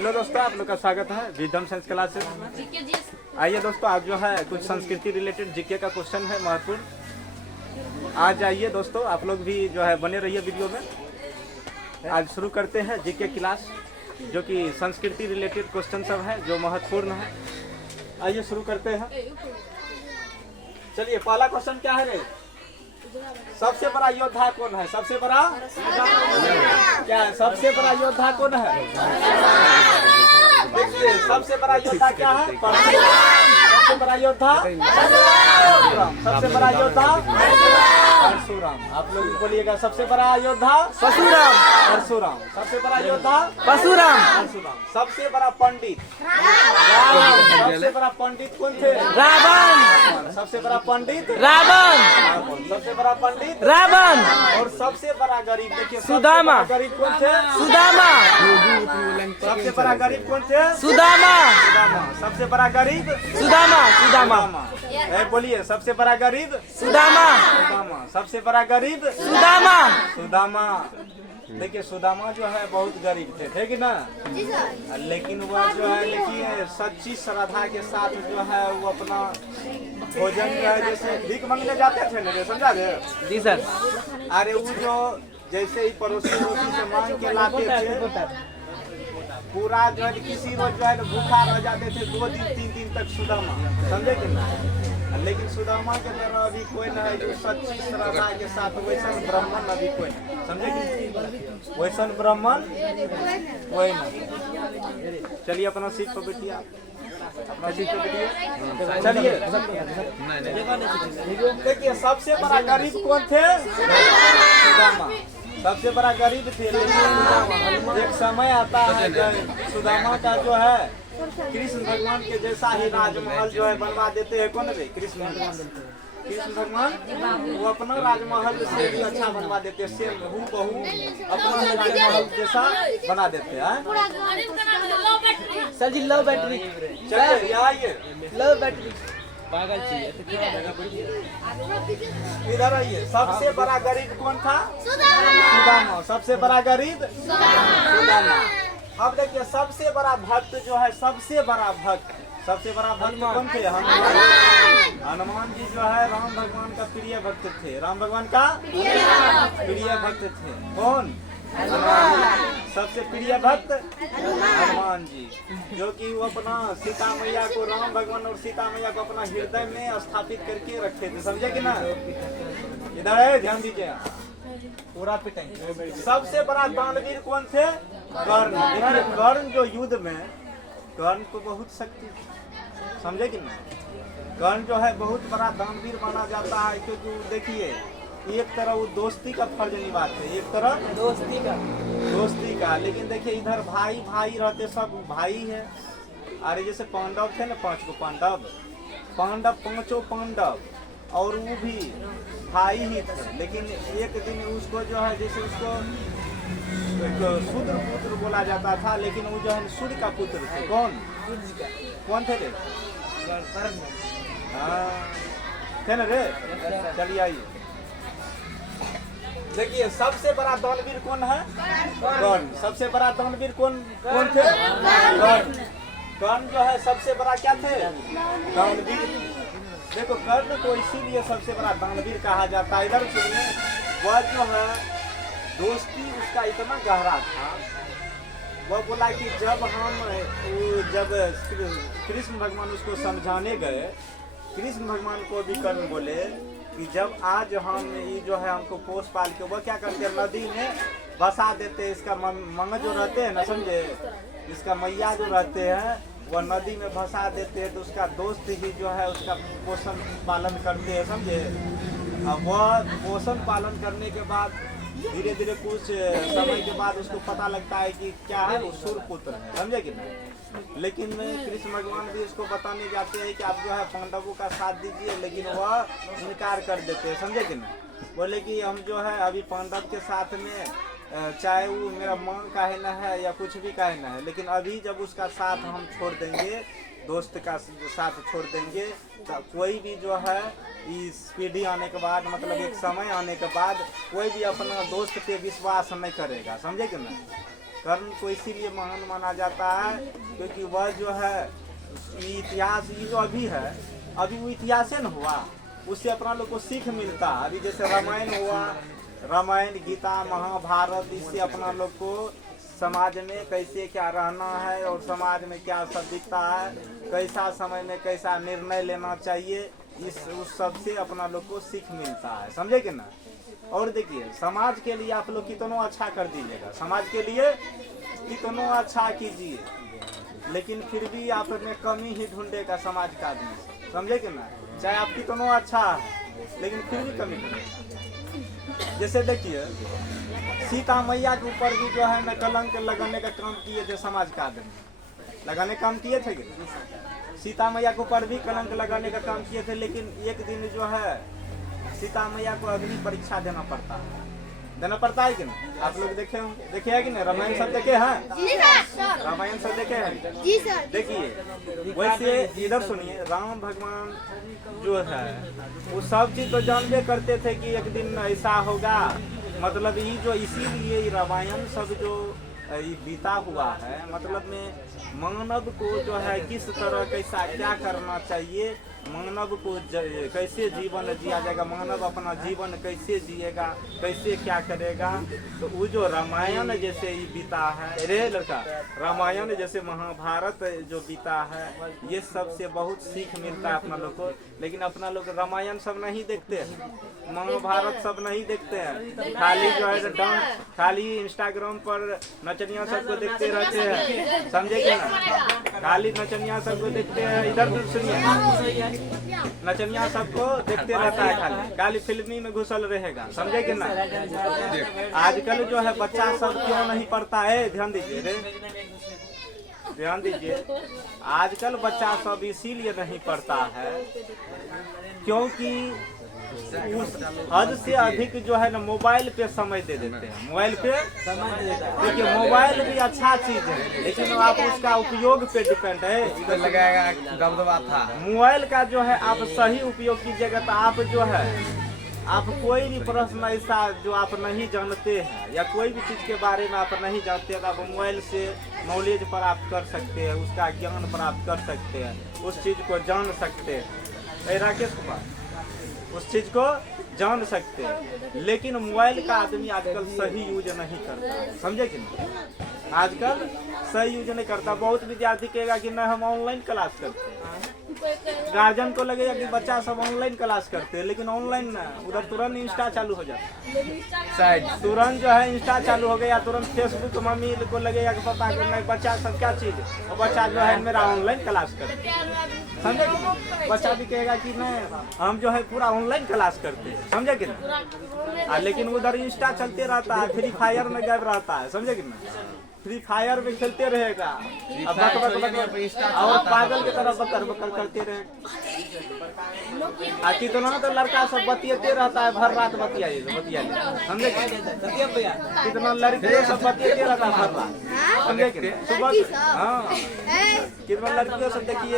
Hello दोस्तों, आप लोग का स्वागत है विजडम साइंस क्लासेस। आइए दोस्तों, आज जो है कुछ संस्कृति रिलेटेड जीके का क्वेश्चन है महत्वपूर्ण। आज आइए दोस्तों, आप लोग भी जो है बने रहिए वीडियो में। आज शुरू करते हैं जीके क्लास, जो कि संस्कृति रिलेटेड क्वेश्चन सब है जो महत्वपूर्ण है। आइए शुरू करते हैं। चलिए, पहला क्वेश्चन क्या है रे? सबसे बड़ा योद्धा कौन है? सबसे बड़ा क्या है? सबसे बड़ा योद्धा कौन है? देखिए, सबसे बड़ा योद्धा क्या है? सबसे बड़ा योद्धा सबसे बड़ा योद्धा परशुराम। आप लोग बोलिएगा, सबसे बड़ा योद्धा परशुराम। परशुराम। सबसे बड़ा योद्धा परशुराम। परशुराम। सबसे बड़ा पंडित सबसे बड़ा पंडित कौन थे? रावण। सबसे बड़ा पंडित रावण। सबसे बड़ा पंडित रावण। और सबसे बड़ा गरीब, देखिए, सुदामा। गरीब कौन थे? सुदामा। सबसे बड़ा गरीब कौन थे? सुदामा। सुदामा। सबसे बड़ा गरीब सुदामा। सुदामा। बोलिए, सबसे बड़ा गरीब सुदामा। सुदामा। सबसे बड़ा गरीब सुदामा। सुदामा। देखिए, सुदामा जो है बहुत गरीब थे कि ना? लेकिन वह जो है, देखिए, सच्ची श्रद्धा के साथ जो है वो अपना भोजन जो है, जैसे भीख मांगने जाते थे ना, समझा दे? जी सर। अरे वो जो जैसे ही पड़ोसी से मांग के लाते थे, पूरा जो है किसी रोज जो है भूखा रह जाते थे 2 दिन 3 दिन तक सुदामा, समझे कि ना? लेकिन सुदामा के तरह अभी कोई न है जो सच्ची श्रद्धा के साथ वैसा ब्राह्मण अभी कोई नहीं, समझे कि वैसा ब्राह्मण कोई नहीं। चलिए, अपना सीट पर बैठिए, अपना सीट पर बैठिए। चलिए, देखिए, सबसे बड़ा गरीब कौन थे? सुदामा। सबसे बड़ा गरीब थे, लेकिन एक समय आता है जब सुदामा का जो है कृष्ण भगवान के जैसा ही राजमहल जो है बनवा देते हैं। कौन रे? कृष्ण भगवान। कृष्ण भगवान वो अपना राजमहल से भी अच्छा बनवा देते हैं, सेम हूबहू अपना राजमहल जैसा बना देते हैं। सर जी, लो बैटरी। चलिए, आइए, लो बैटरी। पागल चाहिए। इधर आइए। सबसे बड़ा गरीब कौन था? सुदामा। सबसे बड़ा गरीब सुदामा। अब देखिए, सबसे बड़ा भक्त जो है, सबसे बड़ा भक्त कौन थे? हनुमान। हनुमान जी जो है राम भगवान का प्रिय भक्त थे। राम भगवान का प्रिय भक्त थे। कौन? सबसे प्रिय भक्त हनुमान जी, जो कि वो अपना सीता मैया को, राम भगवान और सीता मैया को अपना हृदय में स्थापित करके रखे थे, समझे कि ना? इधर है, ध्यान दीजिए, पूरा पिटाएंगे। सबसे बड़ा दानवीर कौन थे? कर्ण। देखिए, कर्ण जो युद्ध में, कर्ण को बहुत शक्ति, समझे कि ना? कर्ण जो है बहुत बड़ा दानवीर माना जाता है, क्योंकि देखिए, एक तरह वो दोस्ती का फर्ज निभाते, एक तरह दोस्ती का। लेकिन देखिए, इधर भाई भाई रहते, सब भाई है। अरे जैसे पांडव थे ना, 5 को पांडव, पांचों पांडव, और वो भी भाई ही थे। लेकिन एक दिन उसको जो है, जैसे उसको शूद्र पुत्र बोला जाता था, लेकिन वो जो है सूर्य का पुत्र थे। कौन थे रे? थे ना रे? चलिए, आइए, देखिए, सबसे बड़ा दानवीर कौन है? कर्ण। सबसे बड़ा दानवीर कौन थे? कर्ण। कर्ण जो है सबसे बड़ा क्या थे? दानवीर। देखो, कर्ण को इसीलिए सबसे बड़ा दानवीर कहा जाता है। इधर सुनिए, वह जो है दोस्ती उसका इतना गहरा था, वह बोला कि जब कृष्ण भगवान उसको समझाने गए, कृष्ण भगवान को भी कर्ण बोले कि जब आज हम ये जो है हमको पोस पाल के, वह क्या करते हैं, नदी में बसा देते हैं। इसका मंग जो रहते हैं ना, समझे, इसका मैया जो रहते हैं, वह नदी में भसा देते हैं। तो उसका दोस्त ही जो है उसका पोषण पालन करते हैं, समझे। वह पोषण पालन करने के बाद धीरे धीरे कुछ समय के बाद उसको पता लगता है कि क्या है, वो सूर्य पुत्र है, समझे कि नहीं? लेकिन कृष्ण भगवान भी उसको बताने जाते हैं कि आप जो है पांडवों का साथ दीजिए, लेकिन वह इनकार कर देते हैं, समझे कि नहीं? बोले कि हम जो है अभी पांडव के साथ में, चाहे वो मेरा मांग का है ना है या कुछ भी का है ना है, लेकिन अभी जब उसका साथ हम छोड़ देंगे, दोस्त का साथ छोड़ देंगे, तो कोई भी जो है इस पीढ़ी आने के बाद, मतलब एक समय आने के बाद, कोई भी अपना दोस्त पे विश्वास नहीं करेगा, समझे कि नहीं? कर्ण को इसीलिए महान माना जाता है क्योंकि वह जो है इतिहास, ये जो अभी है, अभी वो इतिहास न हुआ, उससे अपना लोग को सीख मिलता है। अभी जैसे रामायण हुआ, रामायण, गीता, महाभारत, इससे अपना लोग को समाज में कैसे क्या रहना है और समाज में क्या सब दिखता है, कैसा समय में कैसा निर्णय लेना चाहिए, उस सब से अपना लोग को सीख मिलता है। समझे कि ना। और देखिए समाज के लिए आप लोग कितना अच्छा कर दीजिएगा, समाज के लिए कितना अच्छा कीजिए, लेकिन फिर भी आप में कमी ही ढूंढेगा समाज का आदमी। समझे कि ना। चाहे आप कितना अच्छा है लेकिन फिर भी कमी ढूंढेगा। जैसे देखिए सीता मैया के ऊपर भी जो है ना कलंक लगाने का काम किए थे समाज का आदमी, लगाने काम किए थे कि सीता मैया के ऊपर भी कलंक लगाने का काम किए थे। लेकिन एक दिन जो है सीता मैया को अग्नि परीक्षा देना पड़ता है कि नहीं। आप लोग देखे हैं कि नहीं, रामायण सब देखे हैं, रामायण सब देखे हैं जी सर। देखिए वैसे इधर सुनिए, राम भगवान जो है वो सब चीज तो जानते करते थे कि एक दिन ऐसा होगा, मतलब ये जो इसीलिए रामायण सब जो बीता हुआ है, मतलब में मानव को जो है किस तरह कैसा क्या करना चाहिए, मानव को कैसे जीवन जिया जाएगा, मानव अपना जीवन कैसे जिएगा, कैसे क्या करेगा। तो वो जो रामायण जैसे ही बीता है, रे लड़का, रामायण जैसे महाभारत जो बीता है, ये सब से बहुत सीख मिलता है अपना लोग को। लेकिन अपना लोग रामायण सब नहीं देखते हैं, महाभारत सब नहीं देखते हैं, खाली जो है डांस, खाली इंस्टाग्राम पर नचनिया सबको देखते रहते हैं। समझे कि ना, खाली नचनिया सबको देखते हैं। इधर तो सुनिए, नचनिया सबको देखते रहता है, खाली फिल्मी में घुसल रहेगा। समझे कि ना। आजकल जो है बच्चा सब क्यों नहीं पढ़ता है, ध्यान दीजिए रे, ध्यान दीजिए। आजकल बच्चा सब इसीलिए नहीं पढ़ता है क्योंकि उस हद से अधिक जो है ना मोबाइल पे समय दे देते हैं, मोबाइल पे समय दे देते हैं। देखिए मोबाइल भी अच्छा चीज है, लेकिन आप उसका उपयोग पे डिपेंड है। इधर लगाएगा दबदबा था, मोबाइल का जो है आप सही उपयोग कीजिएगा तो आप जो है आप कोई भी प्रश्न ऐसा जो आप नहीं जानते हैं या कोई भी चीज़ के बारे में आप नहीं जानते हैं तो आप मोबाइल से नॉलेज प्राप्त कर सकते हैं, उसका ज्ञान प्राप्त कर सकते हैं, उस चीज़ को जान सकते हैं। राकेश कुमार, उस चीज़ को जान सकते हैं। लेकिन मोबाइल का आदमी आजकल सही यूज नहीं करता, समझे कि नहीं, आजकल सही यूज नहीं करता। बहुत विद्यार्थी कहेगा कि नहीं हम ऑनलाइन क्लास करते हैं, गार्जियन को लगेगा कि बच्चा सब ऑनलाइन क्लास करते हैं, लेकिन ऑनलाइन ना, उधर तुरंत इंस्टा चालू हो जाता है, तुरंत जो है इंस्टा चालू हो गया, तुरंत फेसबुक। मम्मी को लगेगा कि पापा को नहीं, बच्चा सब क्या चीज़, और बच्चा जो है मेरा ऑनलाइन क्लास करते हैं, समझे कि बच्चा भी कहेगा कि नहीं हम जो है पूरा ऑनलाइन क्लास करते हैं, समझे कि नहीं। लेकिन उधर इंस्टा चलते रहता है, फ्री फायर में गैब रहता है, समझे कि नहीं, फ्री फायर में खेलते रहेगा और पागल की तरह बकर बकर करते रहेगा। कितना तो लड़का सब बतियाते रहता है, भर रात बतियाए, समझे कितना लड़कियों सब बतियाते रहता है भर रात, समझे कि सुबह। हाँ कितना लड़कियों सब देखिए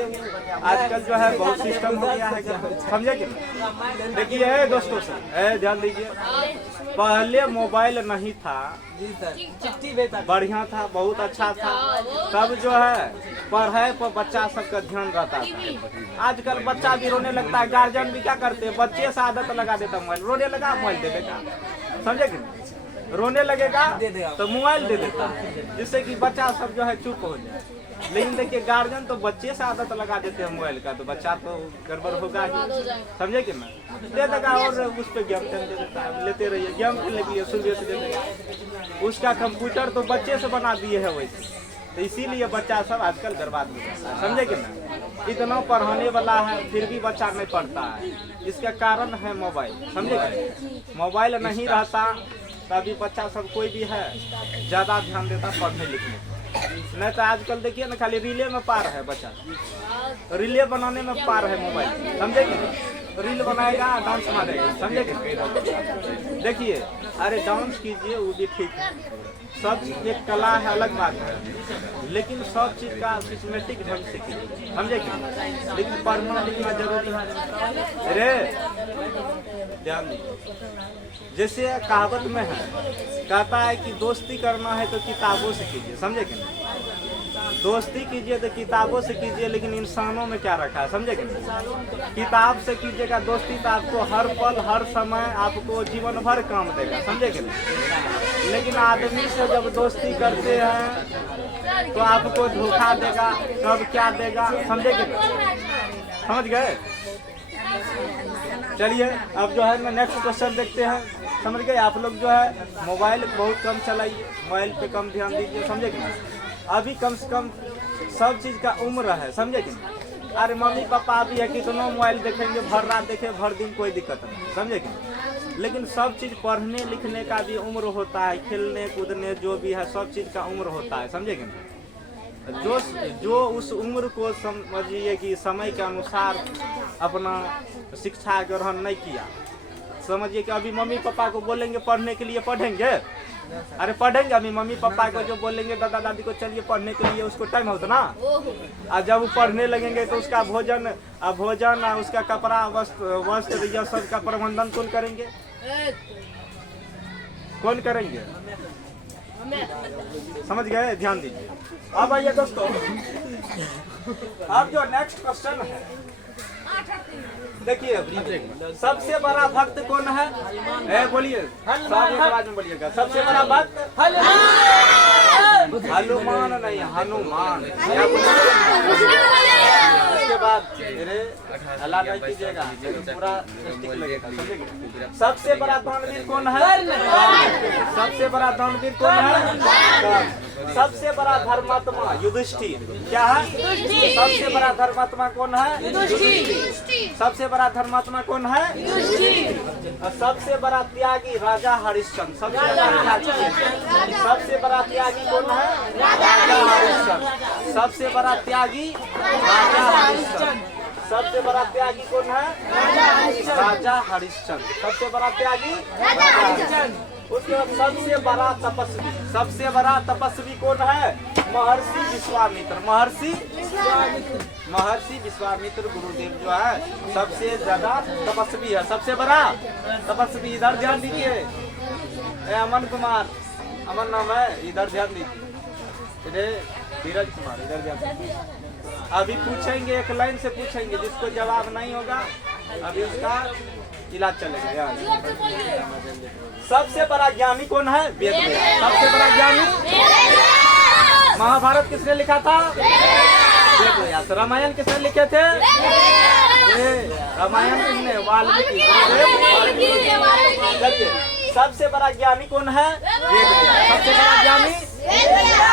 आजकल जो है बहुत सिस्टम हो गया है, समझे कि देखिए दोस्तों से ध्यान दीजिए। पहले मोबाइल नहीं था, बढ़िया था, बहुत अच्छा था, तब जो है पढ़ाई पर बच्चा सबका ध्यान रहता था। आजकल बच्चा भी रोने लगता है, गार्जियन भी क्या करते हैं, बच्चे से आदत लगा देता मोबाइल, रोने लगा मोबाइल दे देगा, समझे कि रोने लगेगा तो मोबाइल दे देता है, जिससे कि बच्चा सब जो है चुप हो जाए। लेकिन देखिए गार्जियन तो बच्चे से आदत लगा देते हैं मोबाइल का, तो बच्चा तो गड़बड़ होगा ही, समझे कि ना, दे देगा और उस पर गेम खेल दे देता है, लेते रहिए गेम खेलने के लिए सुबह से दे देगा। उसका कंप्यूटर तो बच्चे से बना दिए है वैसे, तो इसीलिए बच्चा सब आजकल बर्बाद हो जाता है, समझे कि ना। इतना पढ़ाने वाला है फिर भी बच्चा नहीं पढ़ता है, इसका कारण है मोबाइल, समझे कि मोबाइल नहीं रहता तभी बच्चा सब कोई भी है ज़्यादा ध्यान देता पढ़ने लिखने। नहीं तो आजकल देखिए ना खाली रीले में पार है बच्चा, रीले बनाने में पार है मोबाइल, समझे कि रील बनाएगा, डांस मारेगा, समझे क्या? देखिए, अरे डांस कीजिए वो भी ठीक है, सब एक कला है, अलग बात है, लेकिन सब चीज़ का सिस्टमेटिक ढंग से कीजिए, समझे क्या? लेकिन पढ़ना लिखना जरूरी है। अरे ध्यान दीजिए, जैसे कहावत में है, कहता है कि दोस्ती करना है तो किताबों से कीजिए, समझे कि नहीं? दोस्ती कीजिए तो किताबों से कीजिए, लेकिन इंसानों में क्या रखा है, समझे कि नहीं? किताब से कीजिएगा दोस्ती तो आपको हर पल हर समय आपको जीवन भर काम देगा, समझे कि नहीं? लेकिन आदमी से जब दोस्ती करते हैं तो आपको धोखा देगा, कब क्या देगा, समझे कि नहीं? समझ गए? चलिए अब जो है ना नेक्स्ट क्वेश्चन देखते हैं। समझ गए? आप लोग जो है मोबाइल बहुत कम चलाइए, मोबाइल पे कम ध्यान दीजिए, समझे कि नहीं? अभी कम से कम सब चीज़ का उम्र है, समझे कि नहीं? अरे मम्मी पापा अभी है कितना मोबाइल देखेंगे, भर रात देखे भर दिन, कोई दिक्कत नहीं, समझे कि नहीं? लेकिन सब चीज़ पढ़ने लिखने का भी उम्र होता है, खेलने कूदने जो भी है सब चीज़ का उम्र होता है, समझे कि नहीं? जो उस उम्र को समझिए कि समय के अनुसार अपना शिक्षा ग्रहण नहीं किया, समझिए कि अभी मम्मी पापा को बोलेंगे पढ़ने के लिए पढ़ेंगे, अरे पढ़ेंगे। अभी मम्मी पापा को जो बोलेंगे दादा दादी को चलिए पढ़ने के लिए, उसको टाइम होता ना, और जब वो पढ़ने लगेंगे तो उसका भोजन और उसका कपड़ा वस्त्र यह सब का प्रबंधन कौन करेंगे? कौन करेंगे? समझ गए? ध्यान दीजिए। अब आइए दोस्तों, अब जो नेक्स्ट क्वेश्चन है, देखिए सबसे बड़ा भक्त कौन है? बोलिए, आवाज में बोलिएगा। सबसे बड़ा भक्त हनुमान नहीं, हनुमान। उसके बाद अल्लाह नहीं कीजिएगा, पूरा स्टिक लगेगा, समझेंगे? सबसे बड़ा दानवीर कौन है? सबसे बड़ा दानवीर कौन है? सबसे बड़ा धर्मात्मा युधिष्ठिर। क्या है? सबसे बड़ा धर्मात्मा कौन है? युधिष्ठिर। सबसे बड़ा धर्मात्मा कौन है? युधिष्ठिर। सबसे बड़ा त्यागी राजा हरिश्चंद्र। सबसे बड़ा त्यागी कौन है? राजा हरिश्चंद्र। सबसे बड़ा त्यागी राजा हरिश्चंद्र। सबसे बड़ा त्यागी कौन है? राजा हरिश्चंद्र। सबसे बड़ा त्यागी राजा हरिश्चंद्र। उसके बाद सबसे बड़ा तपस्वी, सबसे बड़ा तपस्वी कौन है? महर्षि विश्वामित्र। महर्षि विश्वामित्र गुरुदेव जो है सबसे ज्यादा तपस्वी है, सबसे बड़ा तपस्वी। इधर ध्यान दीजिए, अमन कुमार, अमन नाम है, इधर ध्यान दीजिए। धीरज कुमार, इधर ध्यान दीजिए। अभी पूछेंगे, एक लाइन से पूछेंगे, जिसको जवाब नहीं होगा अभी उसका इलाज चलेगा यार। सबसे बड़ा ज्ञानी कौन है? वेद व्यास। सबसे बड़ा ज्ञानी। महाभारत किसने लिखा था? वेद व्यास। रामायण किसने लिखे थे? रामायण किसने? वाल्मीकि। सबसे बड़ा ज्ञानी कौन है? वेद व्यास। सबसे बड़ा ज्ञानी,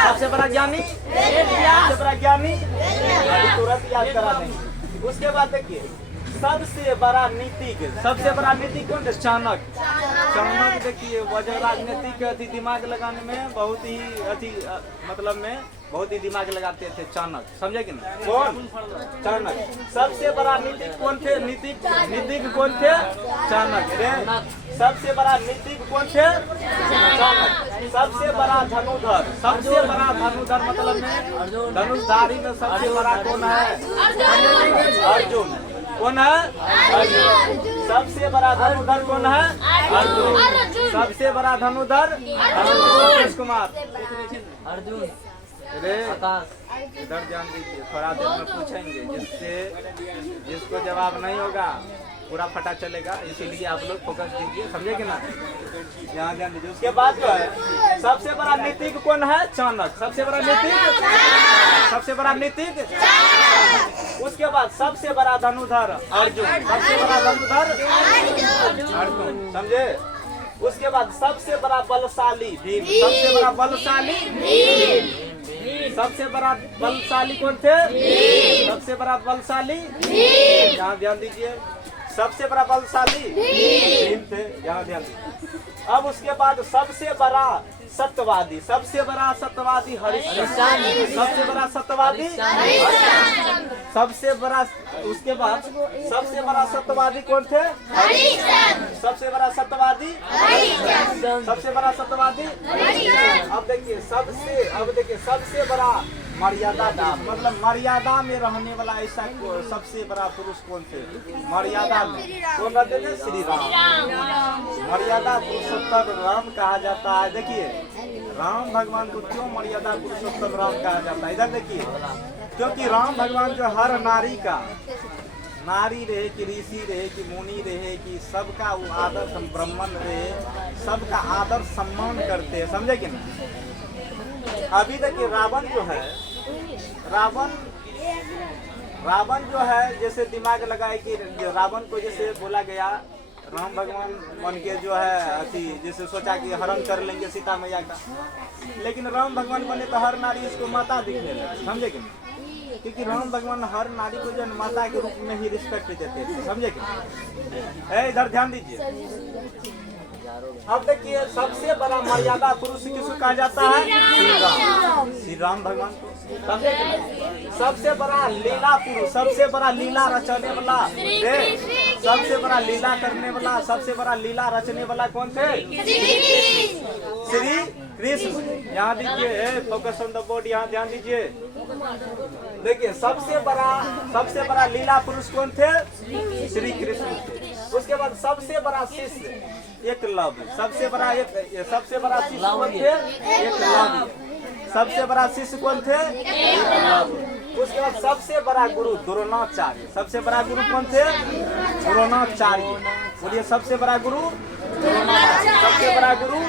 सबसे बड़ा ज्ञानी, सबसे बड़ा ज्ञानी, अभी तुरंत याद करा देंगे। उसके बाद देखिए सबसे बड़ा नीतिज्ञ, सबसे बड़ा नीतिज्ञ कौन है? चाणक्य। चाणक्य देखिए वजह राजनीतिक अति दिमाग लगाने में बहुत ही मतलब में बहुत ही दिमाग लगाते थे चाणक्य, समझे कि नहीं? कौन? चाणक्य। सबसे बड़ा नीतिज्ञ कौन थे? नीतिज्ञ कौन थे? चाणक्य। सबसे बड़ा नीतिज्ञ कौन थे? चाणक्य। सबसे बड़ा धनुधर, सबसे बड़ा धनुधर मतलब में धनुषधारी में सबसे बड़ा कौन है? अर्जुन। कौन है? अर्जुन। सबसे बड़ा धनुधर कौन है? अर्जुन। सबसे बड़ा धनुधर राजेश कुमार। अर्जुन। इधर ध्यान दीजिए, थोड़ा देर में पूछेंगे, जिसको जवाब नहीं होगा पूरा फटा चलेगा, इसीलिए आप लोग फोकस दीजिए, समझे कि ना? यहाँ ध्यान दीजिए। उसके बाद जो है सबसे बड़ा नीतिज्ञ कौन है? चाणक्य। सबसे बड़ा नीतिज्ञ, सबसे बड़ा नीतिज्ञ। उसके बाद सबसे बड़ा धनुधर अर्जुन। सबसे बड़ा धनुधर अर्जुन, समझे? उसके बाद सबसे बड़ा बलशाली भीम। सबसे बड़ा बलशाली भीम। सबसे बड़ा बलशाली कौन थे? सबसे बड़ा बलशाली यहाँ ध्यान दीजिए, सबसे बड़ा बलशाली भीम थे, यहाँ ध्यान दीजिए। अब उसके बाद सबसे बड़ा सत्यवादी, सबसे बड़ा सत्यवादी हरिश्चंद्र। सबसे बड़ा सत्यवादी सबसे बड़ा, उसके बाद सबसे बड़ा सत्यवादी कौन थे? सबसे बड़ा सत्यवादी, सबसे बड़ा सत्यवादी। अब देखिए सबसे बड़ा मर्यादा दाम, मतलब मर्यादा में रहने वाला ऐसा सबसे बड़ा पुरुष कौन थे? मर्यादा में कौन रहते थे? श्री राम। मर्यादा पुरुषोत्तम राम कहा जाता है। देखिए राम भगवान को क्यों मर्यादा पुरुषोत्तम राम कहा जाता है? इधर देखिए, क्योंकि राम भगवान जो हर नारी का, नारी रहे कि ऋषि रहे कि मुनि रहे कि सबका वो आदर, ब्राह्मण रहे, सबका आदर सम्मान करते हैं, समझे कि नहीं? अभी देखिए रावण जो है, रावण जो है जैसे दिमाग लगाए कि रावण को जैसे बोला गया राम भगवान बन के जो है अति जैसे सोचा कि हरण कर लेंगे सीता मैया का, लेकिन राम भगवान बने तो हर नारी इसको माता दिखने लगे, समझे कि नहीं? क्योंकि राम भगवान हर नारी को जो माता के रूप में ही रिस्पेक्ट देते थे, समझे कि नहीं? इधर ध्यान दीजिए। अब देखिए सबसे बड़ा मर्यादा पुरुष किसको कहा जाता है? श्री राम भगवान को, समझे कि नहीं? सबसे बड़ा लीला पुरुष, सबसे बड़ा लीला रचने वाला, सबसे बड़ा लीला करने वाला, सबसे बड़ा लीला रचने वाला कौन थे? श्री कृष्ण। यहाँ दीजिए, फोकस ऑन द बोर्ड, यहाँ ध्यान दीजिए। देखिए सबसे बड़ा लीला पुरुष कौन थे? श्री कृष्ण थे। उसके बाद सबसे बड़ा शिष्य एकलव्य, सबसे बड़ा शिष्य कौन थे? एकलव्य। सबसे बड़ा शिष्य कौन थे? एकलव्य। उसके बाद सबसे बड़ा गुरु द्रोणाचार्य। सबसे बड़ा गुरु कौन थे? द्रोणाचार्य। बोलिए सबसे बड़ा गुरु द्रोणाचार्य। सबसे बड़ा गुरु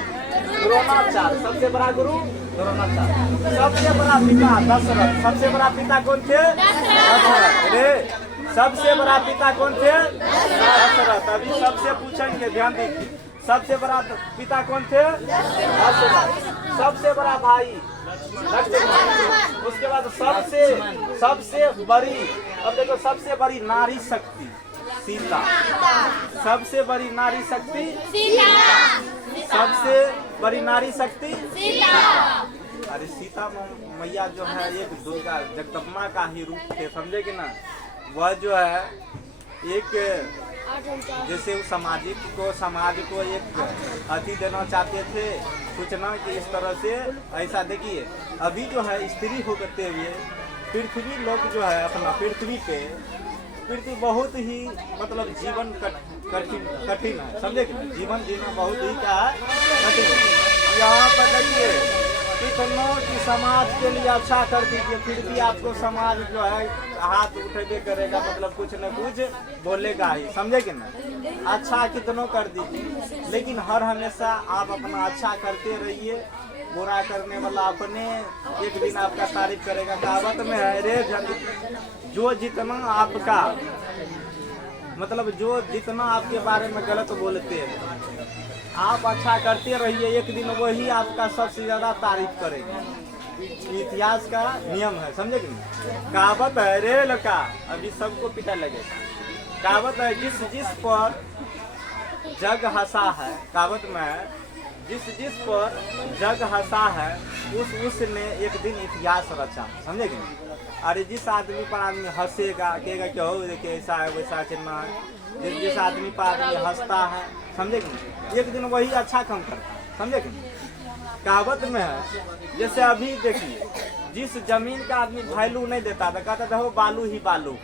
द्रोणाचार्य। सबसे बड़ा गुरु द्रोणाचार्य। सबसे बड़ा पिता दशरथ। सबसे बड़ा पिता कौन थे? दशरथ। सबसे बड़ा पिता कौन थे? दशरथ। अभी सबसे पूछेंगे, ध्यान दीजिए। सबसे बड़ा पिता कौन थे? दशरथ। सबसे बड़ा भाई लक्ष्मण। उसके बाद सबसे बड़ी, अब देखो सबसे बड़ी नारी शक्ति सीता। सबसे बड़ी नारी शक्ति सबसे बड़ी नारी शक्ति सीता। अरे सीता मैया जो है एक दुर्गा जगदम्बा का ही रूप थे, समझे कि ना? वह जो है एक जैसे समाज को एक अति देना चाहते थे, सूचना की इस तरह से। ऐसा देखिए अभी जो है स्त्री होते हुए पृथ्वी लोग जो है अपना पृथ्वी बहुत ही मतलब जीवन कठिन है, समझे कि जीवन जीना बहुत ही क्या है? कठिन है। यहाँ पर देखिए कितनों की समाज के लिए अच्छा कर दीजिए, फिर भी आपको समाज जो है हाथ उठेबे करेगा, मतलब कुछ न कुछ बोलेगा ही, समझे कि नहीं? अच्छा कितनों कर दीजिए, लेकिन हर हमेशा आप अपना अच्छा करते रहिए। बुरा करने वाला अपने एक दिन आपका तारीफ करेगा। कहावत में है रे जो जितना आपका मतलब जो जितना आपके बारे में गलत बोलते हैं, आप अच्छा करते रहिए, एक दिन वही आपका सबसे ज्यादा तारीफ करेगा। इतिहास का नियम है, समझे कि नहीं? कहावत है रे लड़का, अभी सबको पिटा लगेगा। कहावत है जिस पर जग हंसा है, कहावत में है जिस पर जग हंसा है उसने एक दिन इतिहास रचा, समझे कि नहीं? अरे जिस आदमी पर आदमी हंसेगा, कहेगा कि हो देखिए ऐसा है वैसा चिन्ह है, जिस आदमी पर आदमी हंसता है, समझे कि नहीं? एक दिन वही अच्छा काम करता है, समझे कि नहीं? कहावत में है जैसे अभी देखिए जिस जमीन का आदमी वैल्यू नहीं देता था, कहता था वो बालू ही बालू।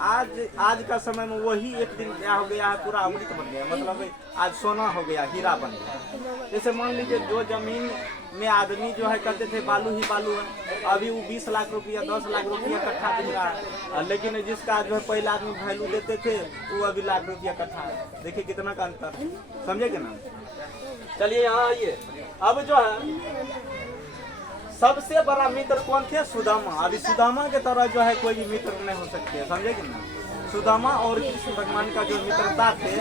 आज का समय में वही एक दिन क्या हो गया है, पूरा अमृत बन गया, मतलब आज सोना हो गया, हीरा बन गया। जैसे मान लीजिए जो जमीन में आदमी जो है कहते थे बालू ही बालू है, अभी वो 20 लाख रुपया 10 लाख रुपया कट्ठा दे रहा है, लेकिन जिसका जो है पहले आदमी वैल्यू देते थे वो अभी लाख रुपया कट्ठा है। देखिए कितना का अंतर, समझे कि ना? चलिए यहाँ आइए। अब जो है सबसे बड़ा मित्र कौन थे? सुदामा। अभी सुदामा के तरह जो है कोई भी मित्र नहीं हो सकते, समझे कि ना? सुदामा और कृष्ण भगवान का जो मित्रता थे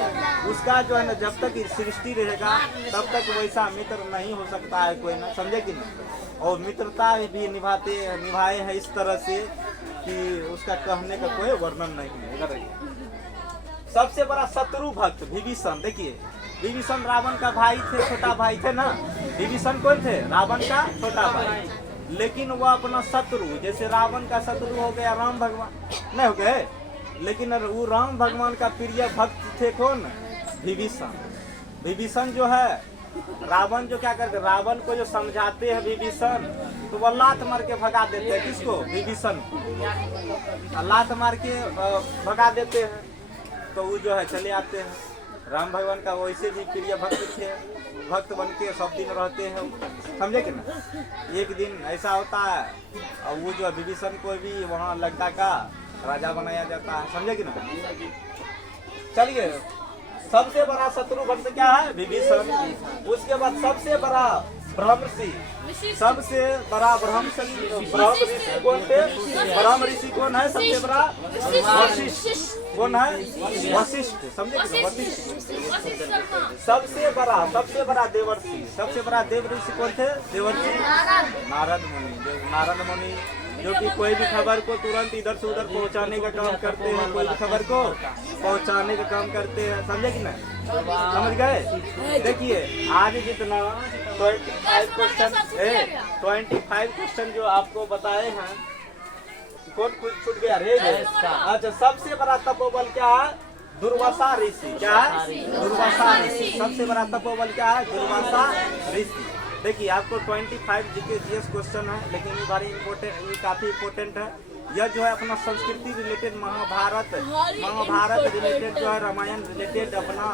उसका जो है ना जब तक सृष्टि रहेगा तब तक वैसा मित्र नहीं हो सकता है कोई ना, समझे कि नहीं? और मित्रता भी निभाए हैं इस तरह से कि उसका कहने का कोई वर्णन नहीं है। सबसे बड़ा शत्रु भक्त विभीषण। देखिए विभीषण रावण का भाई थे, छोटा भाई थे ना। विभीषण कौन थे? रावण का छोटा भाई। लेकिन वो अपना शत्रु, जैसे रावण का शत्रु हो गया राम भगवान, नहीं हो गए, लेकिन वो राम भगवान का प्रिय भक्त थे कौन? विभीषण। विभीषण जो है, रावण जो क्या करते, रावण को जो समझाते हैं विभीषण, तो वो लात मार के भगा देते हैं। किसको? विभीषण को लात मार के भगा देते हैं। तो वो जो है चले आते हैं। राम भगवान का वैसे भी प्रिय भक्त थे, भक्त बन के सब दिन रहते हैं, समझे कि ना। एक दिन ऐसा होता है और वो जो विभीषण को भी वहाँ लंका का राजा बनाया जाता है, समझे कि ना। चलिए, सबसे बड़ा शत्रु भक्त क्या है? विभीषण। उसके बाद सबसे बड़ा ब्रह्मर्षि, सबसे बड़ा ब्रह्म ऋषि कौन थे? ब्रह्म ऋषि कौन है सबसे बड़ा? वशिष्ठ। कौन है? वशिष्ठ, समझे कि ना, वशिष्ठ। सबसे बड़ा देवर्षि, सबसे बड़ा देव ऋषि कौन थे? देवर्षि नारद मुनि। नारद मुनि जो कि कोई भी खबर को तुरंत इधर से उधर पहुंचाने का काम करते हैं, कोई भी खबर को पहुंचाने का काम करते हैं, समझे कि ना। समझ गए? देखिए, आज जितना 25 क्वेश्चन जो आपको बताए हैं, कौन कुछ छूट गया रे? अच्छा, सबसे बड़ा तपोबल क्या है? दुर्वासा ऋषि। क्या है? दुर्वासा ऋषि। सबसे बड़ा तपोबल क्या है? दुर्वासा ऋषि। देखिए, आपको 25 जीएस क्वेश्चन है, लेकिन ये बारी इम्पोर्टेंट, ये काफी इम्पोर्टेंट है। यह जो है अपना संस्कृति रिलेटेड, महाभारत रिलेटेड जो है, रामायण रिलेटेड अपना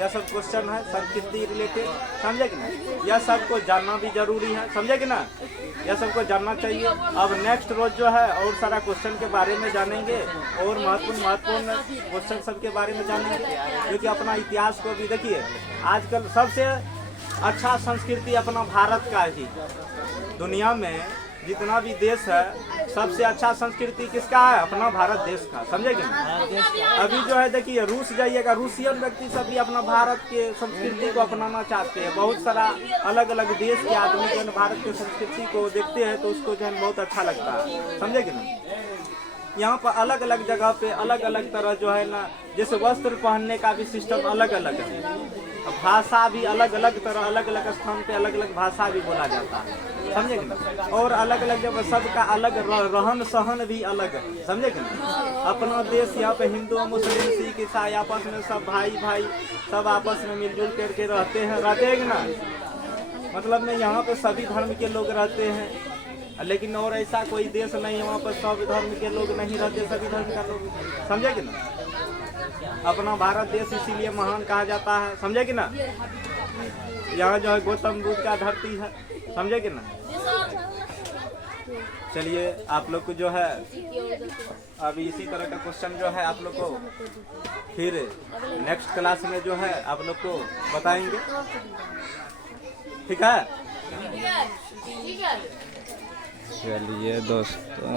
यह सब क्वेश्चन है, संस्कृति रिलेटेड, समझे कि ना। यह सबको जानना भी जरूरी है, समझे कि ना, यह सबको जानना चाहिए। अब नेक्स्ट रोज जो है और सारा क्वेश्चन के बारे में जानेंगे और महत्वपूर्ण क्वेश्चन सब के बारे में जानेंगे, क्योंकि अपना इतिहास को भी देखिए, आजकल सबसे अच्छा संस्कृति अपना भारत का ही, दुनिया में जितना भी देश है सबसे अच्छा संस्कृति किसका है? अपना भारत देश का, समझे कि नहीं। अभी जो है देखिए, रूस जाइएगा, रूसियन व्यक्ति सब भी अपना भारत के संस्कृति को अपनाना चाहते हैं। बहुत सारा अलग अलग देश के आदमी जो है भारत की संस्कृति को देखते हैं तो उसको जो है बहुत अच्छा लगता है, समझे कि नहीं। यहाँ पर अलग अलग जगह पे अलग अलग तरह जो है ना, जैसे वस्त्र पहनने का भी सिस्टम अलग अलग है, भाषा भी अलग अलग तरह, अलग अलग स्थान पे अलग अलग भाषा भी बोला जाता है, समझे कि ना। और अलग अलग जगह सबका अलग रहन सहन भी अलग है, समझे कि ना। अपना देश यहाँ पे हिंदू मुस्लिम सिख ईसाई आपस में सब भाई सब आपस में मिलजुल करके रहते हैं कि ना। मतलब में यहाँ पे सभी धर्म के लोग रहते हैं, लेकिन और ऐसा कोई देश नहीं है वहाँ पर सब धर्म के लोग नहीं रहते, सभी धर्म का लोग, समझे कि ना। अपना भारत देश इसीलिए महान कहा जाता है, समझे कि ना। यहाँ जो है गौतम बुद्ध का धरती है, समझे कि ना। चलिए, आप लोग को जो है अभी इसी तरह का क्वेश्चन जो है आप लोग को फिर नेक्स्ट क्लास में जो है आप लोग को बताएंगे, ठीक है। चलिए दोस्तों।